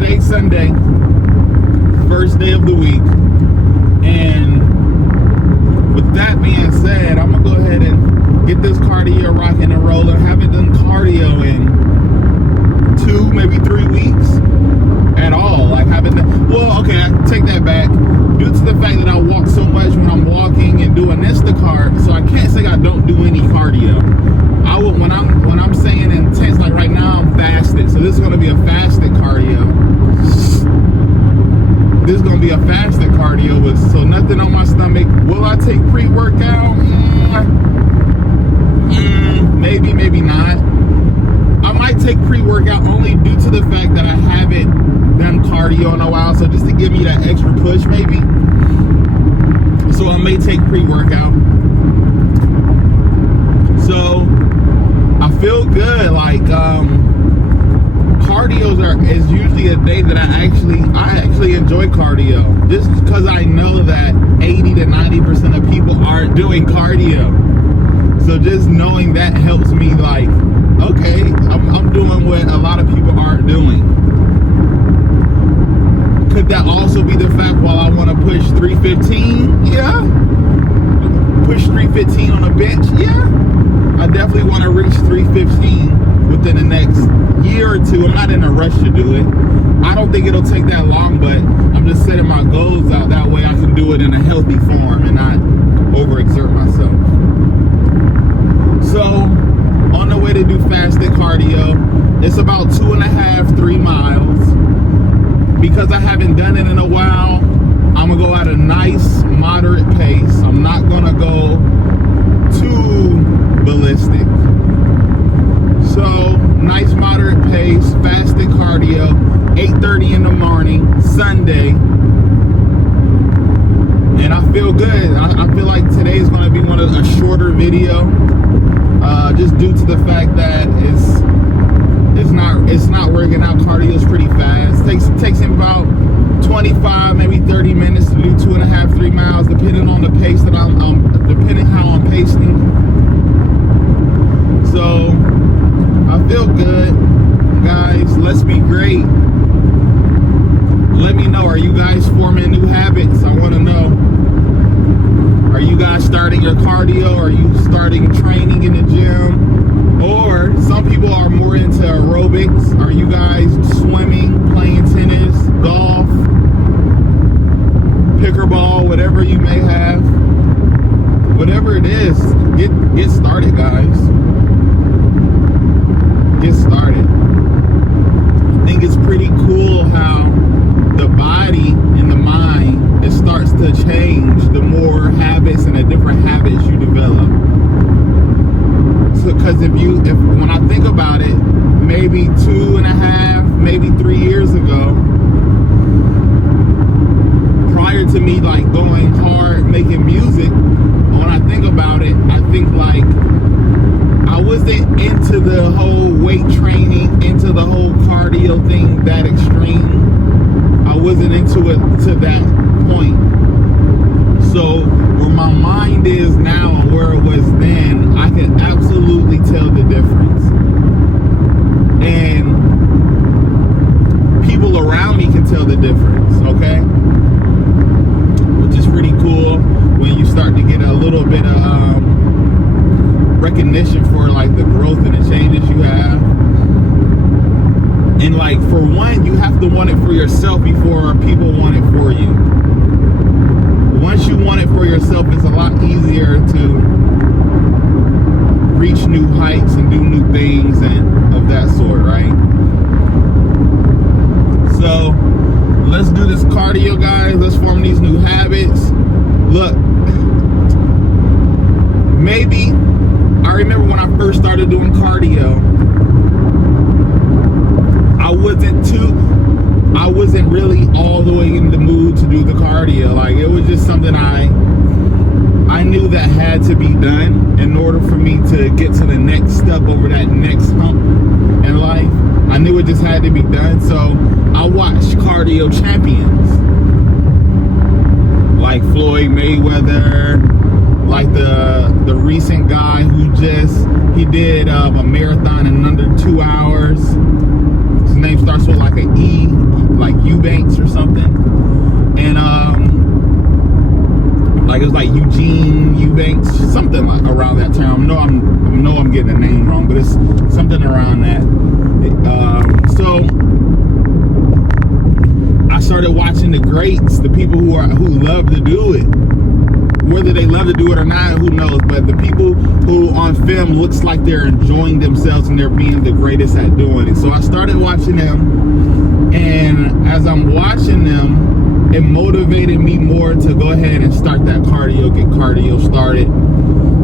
today's Sunday, first day of the week, and with that being said, I'm gonna go ahead and get this cardio rocking and rolling. Haven't done cardio in 2, maybe 3 weeks at all. Like, haven't done, well, okay, I take that back. Due to the fact that I walk so much when I'm walking and doing Instacart, so I can't say I don't do any cardio. I would, when I'm saying intense, like right now I'm fasted, so this is gonna be a fasted cardio. This is gonna be a fasted cardio with so nothing on my stomach. Will I take pre-workout? Maybe, maybe not. I might take pre-workout only due to the fact that I haven't done cardio in a while, so just to give me that extra push maybe. So I may take pre-workout. So I feel good. Like is usually a day that I actually enjoy cardio, just because I know that 80 to 90% of people aren't doing cardio. So just knowing that helps me, like, okay, I'm doing what a lot of people aren't doing. Could that also be the fact while I want to push 315? Yeah. Push 315 on a bench? Yeah. I definitely want to reach 315 within the next year or two. I'm not in a rush to do it. I don't think it'll take that long, but I'm just setting my goals out. That way I can do it in a healthy form and not overexert myself. So, on the way to do fasted cardio, it's about 2.5, 3 miles. Because I haven't done it in a while, I'm gonna go at a nice, moderate pace. I'm not gonna go too ballistic. So, nice, moderate pace, fasted cardio, 8:30 in the morning, Sunday. And I feel good. I feel like today's gonna be a shorter video. Just due to the fact that it's not working out. Cardio is pretty fast. Takes him about 25, maybe 30 minutes to do 2.5, 3 miles, depending on the pace that depending how I'm pacing. So I feel good, guys. Let's be great. Let me know. Are you guys forming new habits? I want to know. Are you guys starting your cardio? Are you starting training in the gym? Or some people are more into aerobics. Are you guys swimming, playing tennis, golf, pickleball, whatever you may have? Whatever it is, get started, guys. Get started. I think it's pretty cool how the body and the mind, it starts to change the more habits and the different habits you develop. So, because when I think about it, maybe 2.5, maybe 3 years ago, prior to me like going hard making music, when I think about it, I think like I wasn't into the whole weight training, into the whole cardio thing that extreme. I wasn't into it to that point. So where my mind is now and where it was then, I can absolutely tell the difference. And people around me can tell the difference, okay? Which is pretty cool when you start to get a little bit of recognition for like the growth and the changes you have. And like, for one, you have to want it for yourself before people want it for you. Once you want it for yourself, it's a lot easier to reach new heights and do new things and of that sort, right? So let's do this cardio, guys. Let's form these new habits. Look, maybe I remember when I first started doing cardio, I wasn't really all the way in the mood to do the cardio. Like, it was just something I knew that had to be done in order for me to get to the next step over that next hump in life. I knew it just had to be done. So I watched cardio champions like Floyd Mayweather, like the recent guy who he did a marathon in under 2 hours. His name starts with like an E. Eubanks or something, and like it was like Eugene Eubanks, something like around that term. I know I'm getting the name wrong, but it's something around that. So I started watching the greats, the people who love to do it. Whether they love to do it or not, who knows? But the people who on film looks like they're enjoying themselves and they're being the greatest at doing it. So I started watching them, and as I'm watching them, it motivated me more to go ahead and start that cardio, get cardio started.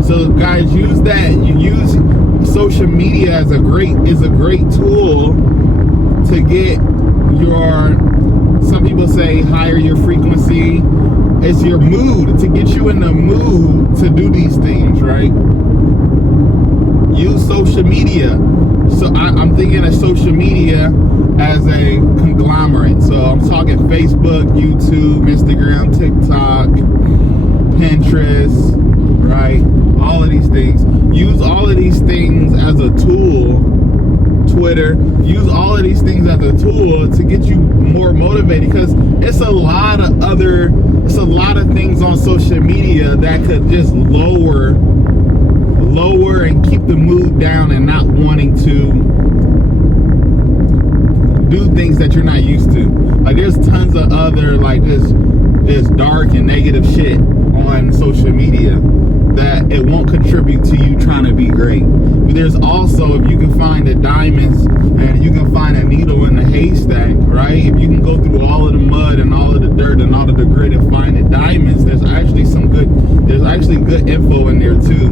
So guys, use that. You use social media as a great tool to get your, some people say higher your frequency. It's your mood, to get you in the mood to do these things, right? Use social media. So I'm thinking of social media as a conglomerate. So I'm talking Facebook, YouTube, Instagram, TikTok, Pinterest, right? All of these things. Use all of these things as a tool. Twitter, use all of these things as a tool to get you more motivated, because it's a lot of things on social media that could just lower and keep the mood down and not wanting to do things that you're not used to. Like there's tons of other like this dark and negative shit on social media that it won't contribute to you trying to be great. But there's also, if you can find the diamonds and you can find a needle in the haystack, right? If you can go through all of the mud and all of the dirt and all of the grit and find the diamonds, there's actually good info in there too.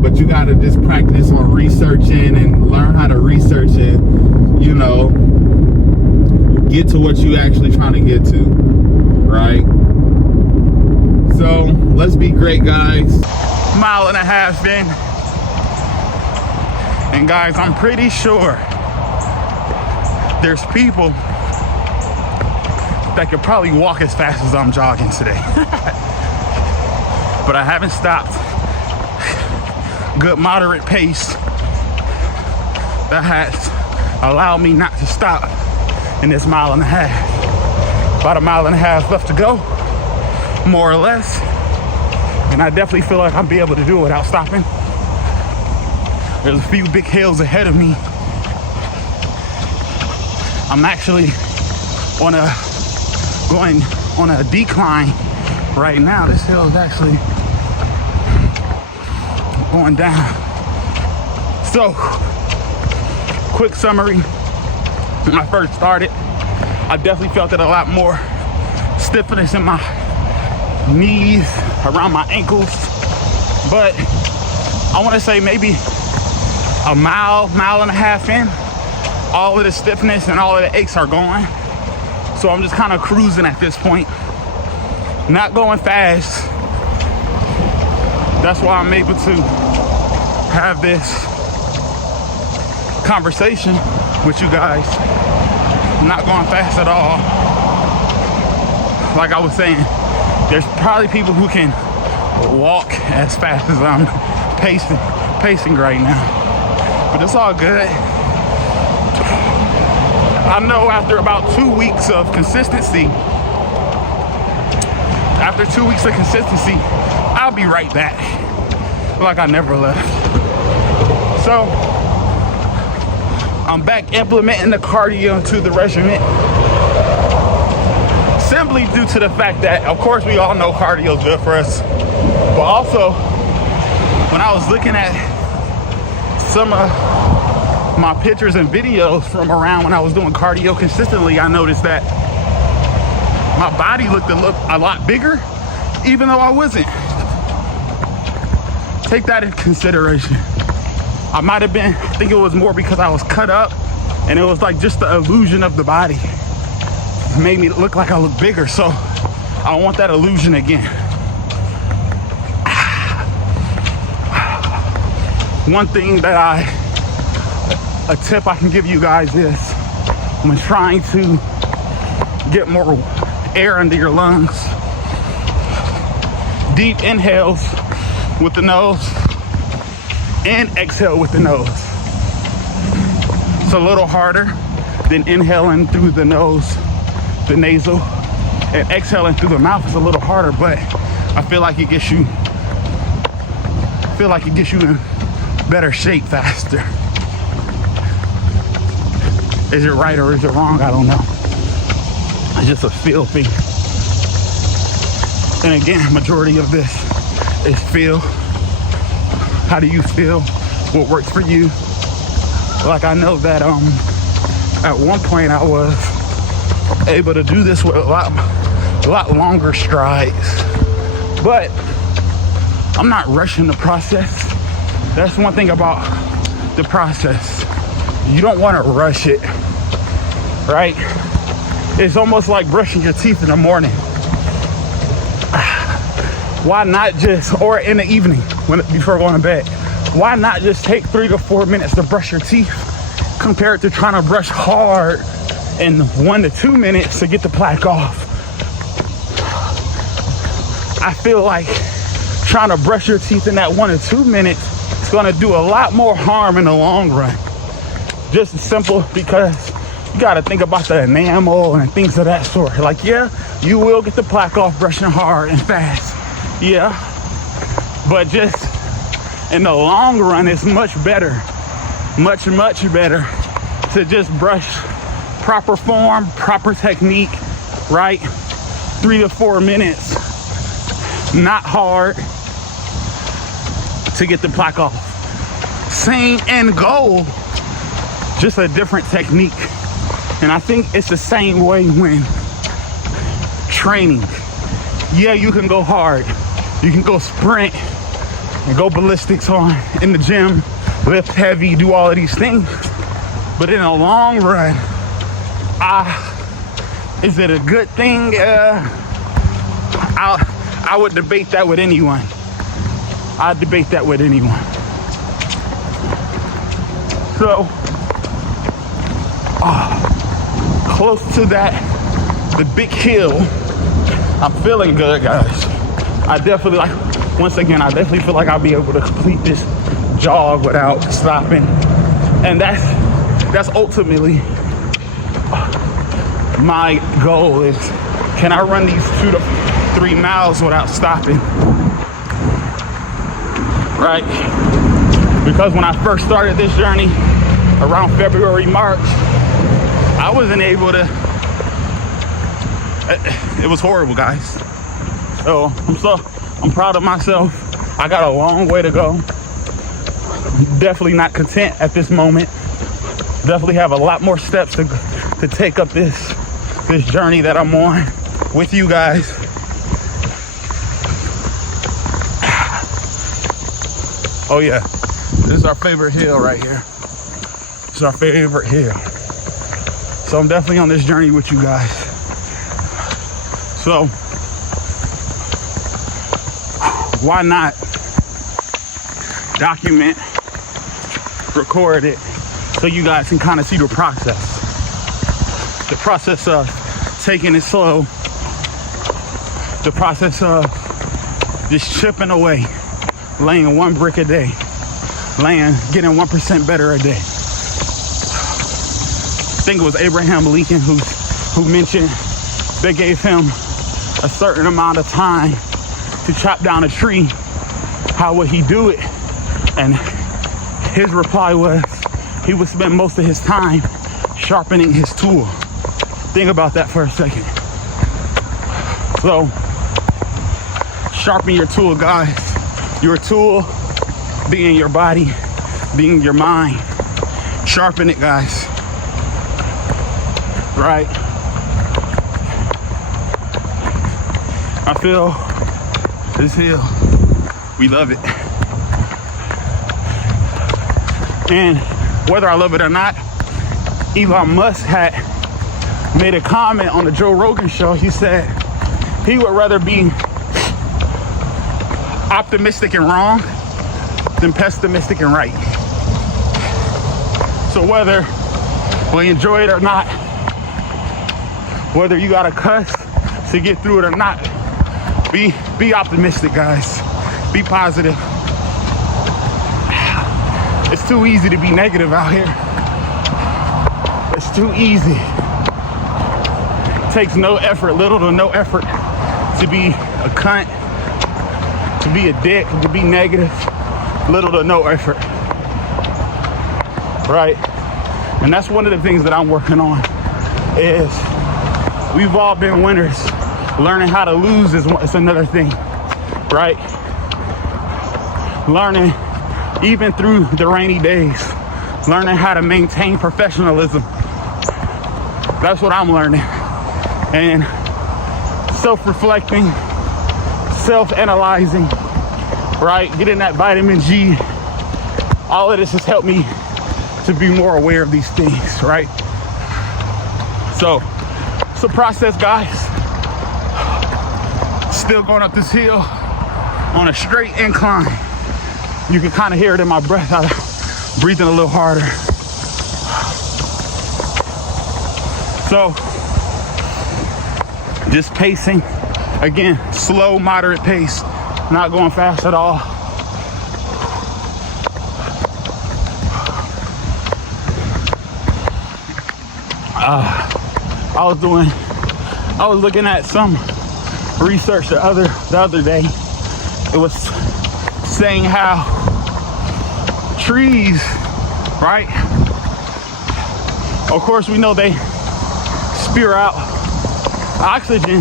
But you gotta just practice on researching and learn how to research it, you know, get to what you actually trying to get to, right? So let's be great, guys. Mile and a half in, and guys, I'm pretty sure there's people that could probably walk as fast as I'm jogging today. But I haven't stopped. Good moderate pace that has allowed me not to stop in this mile and a half. About a mile and a half left to go, more or less. And I definitely feel like I'll be able to do it without stopping. There's a few big hills ahead of me. I'm actually going on a decline right now. This hill is actually going down. So, quick summary. When I first started, I definitely felt it a lot more stiffness in my knees, around my ankles, but I want to say maybe a mile and a half in, all of the stiffness and all of the aches are gone. So I'm just kind of cruising at this point, not going fast. That's why I'm able to have this conversation with you guys. I'm not going fast at all. Like I was saying, there's probably people who can walk as fast as I'm pacing right now. But it's all good. I know after about 2 weeks of consistency, I'll be right back. Like I never left. So, I'm back implementing the cardio to the regimen. Simply due to the fact that, of course, we all know cardio is good for us. But also, when I was looking at some of my pictures and videos from around when I was doing cardio consistently, I noticed that my body looked a lot bigger, even though I wasn't. Take that in consideration. I might have been, I think it was more because I was cut up, and it was like just the illusion of the body made me look like I look bigger. So I don't want that illusion again. One thing that a tip I can give you guys is when trying to get more air under your lungs, deep inhales with the nose and exhale with the nose. It's a little harder than inhaling through the nose the nasal, and exhaling through the mouth is a little harder, but I feel like it gets you in better shape faster. Is it right or is it wrong? I don't know. It's just a feel thing. And again, majority of this is feel. How do you feel? What works for you? Like, I know that at one point I was able to do this with a lot longer strides, but I'm not rushing the process. That's one thing about the process. You don't want to rush it, right? It's almost like brushing your teeth in the morning. Why not just, or in the evening before going to bed, why not just take 3 to 4 minutes to brush your teeth compared to trying to brush hard in 1 to 2 minutes to get the plaque off? I feel like trying to brush your teeth in that 1 to 2 minutes is going to do a lot more harm in the long run. Just as simple because you got to think about the enamel and things of that sort. Like, yeah, you will get the plaque off brushing hard and fast. Yeah, but just in the long run, it's much better, much better to just brush proper form, proper technique, right? 3 to 4 minutes, not hard, to get the plaque off. Same end goal, just a different technique. And I think it's the same way when training. Yeah, you can go hard. You can go sprint and go ballistics in the gym, lift heavy, do all of these things. But in the long run, is it a good thing? I would debate that with anyone. I'd debate that with anyone. So, close to that, the big hill, I'm feeling good, guys. I definitely feel like I'll be able to complete this jog without stopping. And that's ultimately my goal is, can I run these 2 to 3 miles without stopping? Right? Because when I first started this journey around February, March, I wasn't able to. It was horrible, guys. So I'm proud of myself. I got a long way to go. Definitely not content at this moment. Definitely have a lot more steps to take up this journey that I'm on with you guys. Oh yeah, this is our favorite hill right here. This is our favorite hill. So I'm definitely on this journey with you guys. So why not document, record it, so you guys can kind of see the process. The process of taking it slow. The process of just chipping away, laying 1 brick a day, getting 1% better a day. I think it was Abraham Lincoln who mentioned they gave him a certain amount of time to chop down a tree. How would he do it? And his reply was he would spend most of his time sharpening his tool. Think about that for a second. So, sharpen your tool, guys. Your tool being your body, being your mind. Sharpen it, guys. Right? I feel this hill. We love it. And whether I love it or not, Elon Musk had made a comment on the Joe Rogan show. He said he would rather be optimistic and wrong than pessimistic and right. So whether we enjoy it or not, whether you gotta cuss to get through it or not, be optimistic, guys. Be positive. It's too easy to be negative out here. It's too easy takes no effort, little to no effort, to be a cunt, to be a dick, to be negative. Little to no effort, right? And that's one of the things that I'm working on. Is we've all been winners. Learning how to lose is another thing, right? Learning even through the rainy days, learning how to maintain professionalism. That's what I'm learning. And self-reflecting, self-analyzing, right? Getting that vitamin G. All of this has helped me to be more aware of these things, right? So it's a process, guys. Still going up this hill on a straight incline. You can kind of hear it in my breath. I'm breathing a little harder. So just pacing. Again, slow, moderate pace. Not going fast at all. I was looking at some research the other day. It was saying how trees, right? Of course, we know they spew out oxygen,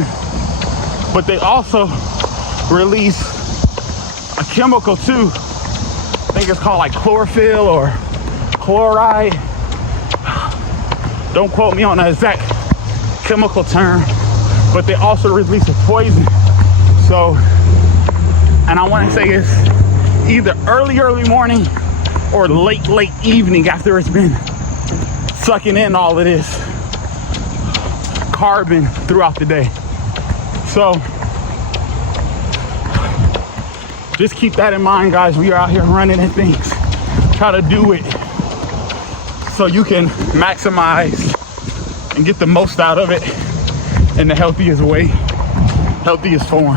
but they also release a chemical too. I think it's called like chlorophyll or chloride. Don't quote me on the exact chemical term, but they also release a poison. So, and I want to say it's either early morning or late evening after it's been sucking in all of this carbon throughout the day. So just keep that in mind, guys. We are out here running and things. Try to do it so you can maximize and get the most out of it in the healthiest way, healthiest form.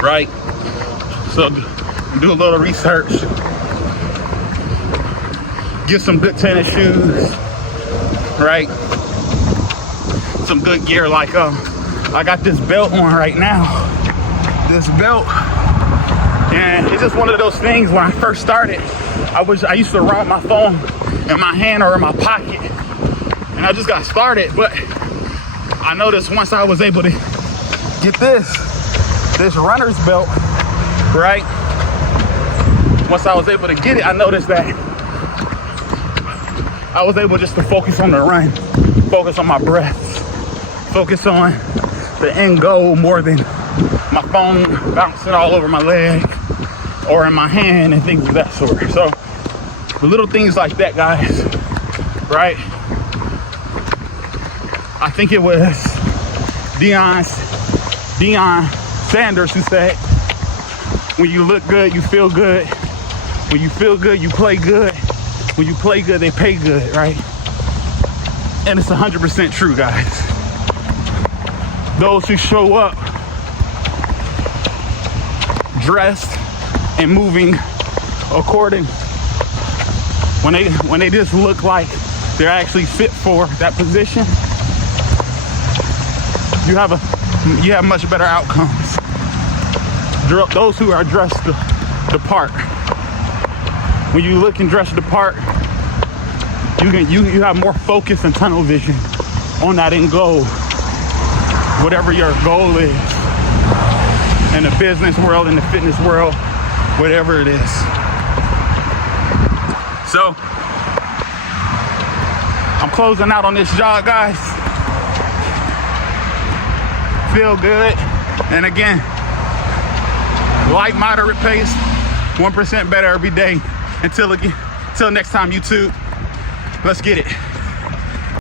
Right? So do a little research. Get some good tennis shoes, right? Some good gear, like I got this belt on right now. This belt, and it's just one of those things. When I first started, I used to run my phone in my hand or in my pocket, and I just got started. But I noticed once I was able to get this runner's belt, right? Once I was able to get it, I noticed that I was able just to focus on the run, focus on my breath, focus on the end goal more than my phone bouncing all over my leg or in my hand and things of that sort. So the little things like that, guys, right? I think it was Deion Sanders who said, when you look good, you feel good. When you feel good, you play good. When you play good, they pay good, right? And it's 100% true, guys. Those who show up dressed and moving according, when they just look like they're actually fit for that position, you have much better outcomes. Those who are dressed the part. When you look and dress the part, you have more focus and tunnel vision on that end goal, whatever your goal is, in the business world, in the fitness world, whatever it is. So I'm closing out on this jog, guys. Feel good, and again, light, moderate pace, 1% better every day. Until next time, YouTube, let's get it.